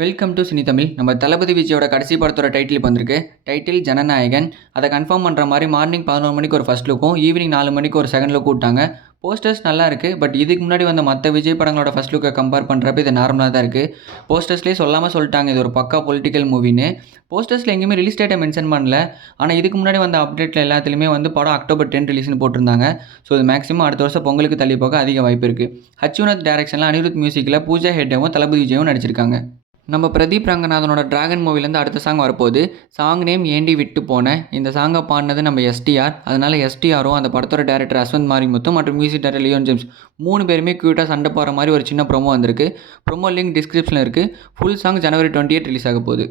Welcome to cine Tamil. நம்ம தளபதி விஜயோட கடைசி படத்தோட டைட்டில் இப்போ வந்திருக்கு. டைட்டில் ஜனநாயகன். அதை கன்ஃபார்ம் பண்ணுற மாதிரி மார்னிங் 11 மணிக்கு ஒரு ஃபர்ஸ்ட் லுக்கும் ஈவினிங் 4 மணிக்கு ஒரு செகண்ட் லுக் விட்டாங்க. போஸ்டர்ஸ் நல்லா இருக்குது. பட் இதுக்கு முன்னாடி வந்த மற்ற விஜய் படங்களோட ஃபர்ஸ்ட் லுக்கை கம்பேர் பண்ணுறப்ப இது நார்மலாக தான் இருக்குது. போஸ்டர்ஸ்லேயே சொல்லாமல் சொல்லிட்டாங்க இது ஒரு பக்கா பொலிட்டிக்கல் மூவின்னு. போஸ்டர்ஸில் எங்கேயுமே ரிலீஸ் டேட்டை மென்ஷன் பண்ணல. ஆனால் இதுக்கு முன்னாடி வந்த அப்டேட்டில் எல்லாத்துலேயுமே வந்து படம் அக்டோபர் 10 ரிலீஸ்னு போட்டிருந்தாங்க. ஸோ இது மேக்ஸிமம் அடுத்த வருஷம் பொங்கலுக்கு தள்ளி போக அதிக வாய்ப்பு இருக்குது. ஹச்சுனத் டைரக்ஷனில் அனிருத் மியூசிக்கில் பூஜா ஹெக்டேவும் தளபதி விஜயும் நடிச்சிருக்காங்க. நம்ம பிரதீப் ரங்கநாதனோட டிராகன் மூவிலேருந்து அடுத்த சாங் வரப்போகுது. சாங் நேம் ஏண்டி விட்டு போனேன். இந்த சாங்கை பாடினது நம்ம எஸ்டிஆர். அதனால் எஸ்டிஆரும் அந்த படத்தோட டேரக்டர் அஸ்வந்த் மாரிமுத்து மற்றும் மியூசிக் டேரக்டர் லியோன் ஜேம்ஸ் 3 பேருமே க்யூட்டாக சண்டை போகிற மாதிரி ஒரு சின்ன ப்ரோமோ வந்திருக்கு. ப்ரோமோ லிங்க் டிஸ்கிரிப்ஷனில் இருக்குது. ஃபுல் சாங் ஜனவரி 28 ரிலீஸ் ஆக போகுது.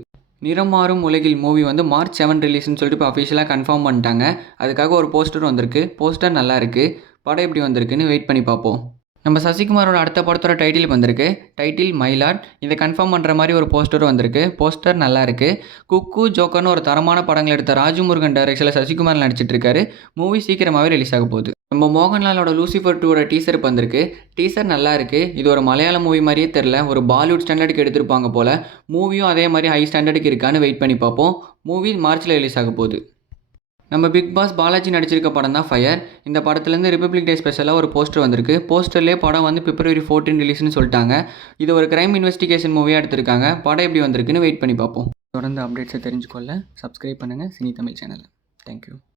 நிறம் மாறும் உலகில் மூவி வந்து மார்ச் 7 ரிலீஸ்னு சொல்லிட்டு இப்போ அஃபிஷியலாக கன்ஃபார்ம் பண்ணிட்டாங்க. அதுக்காக ஒரு போஸ்டர் வந்திருக்கு. போஸ்டர் நல்லா இருக்குது. படம் எப்படி வந்திருக்குன்னு வெயிட் பண்ணி பார்ப்போம். நம்ம சசிகுமாரோட அடுத்த படத்தோட டைட்டில் வந்திருக்கு. டைட்டில் மயிலாட். இதை கன்ஃபார்ம் பண்ணுற மாதிரி ஒரு போஸ்டரும் வந்திருக்கு. போஸ்டர் நல்லா இருக்குது. குக்கு ஜோக்கர்னு ஒரு தரமான படங்கள் எடுத்த ராஜமுருகன் டைரக்ஷனில் சசிகுமார் நடிச்சிட்டு இருக்காரு. மூவி சீக்கிரமாகவே ரிலீஸ் ஆக போகுது. நம்ம மோகன்லாலோட லூசிஃபர் 2 டீசர் இப்போ வந்திருக்கு. டீசர் நல்லா இருக்குது. இது ஒரு மலையாள மூவி மாதிரியே தெரில. ஒரு பாலிவுட் ஸ்டாண்டர்டுக்கு எடுத்திருப்பாங்க போல். மூவியும் அதே மாதிரி ஹை ஸ்டாண்டர்டுக்கு இருக்கான்னு வெயிட் பண்ணி பார்ப்போம். மூவி மார்ச்சில் ரிலீஸ் ஆக போகுது. நம்ம பிக் பாஸ் பாலாஜி நடிச்சிருக்க படம் தான் ஃபயர். இந்த படத்துலேருந்து ரிப்பப்ளிக் டே ஸ்பெஷலாக ஒரு போஸ்டர் வந்திருக்கு. போஸ்டர்லேயே படம் வந்து பிப்ரவரி 14 ரிலீஸ்னு சொல்லிட்டாங்க. இது ஒரு கிரைம் இன்வெஸ்டிகேஷன் மூவியாக எடுத்திருக்காங்க. படம் எப்படி வந்திருக்குன்னு வெயிட் பண்ணி பார்ப்போம். தொடர்ந்து அப்டேட்ஸை தெரிஞ்சுக்கொள்ள சப்ஸ்கிரைப் பண்ணுங்கள் சினி தமிழ் சேனலை. தேங்க்யூ.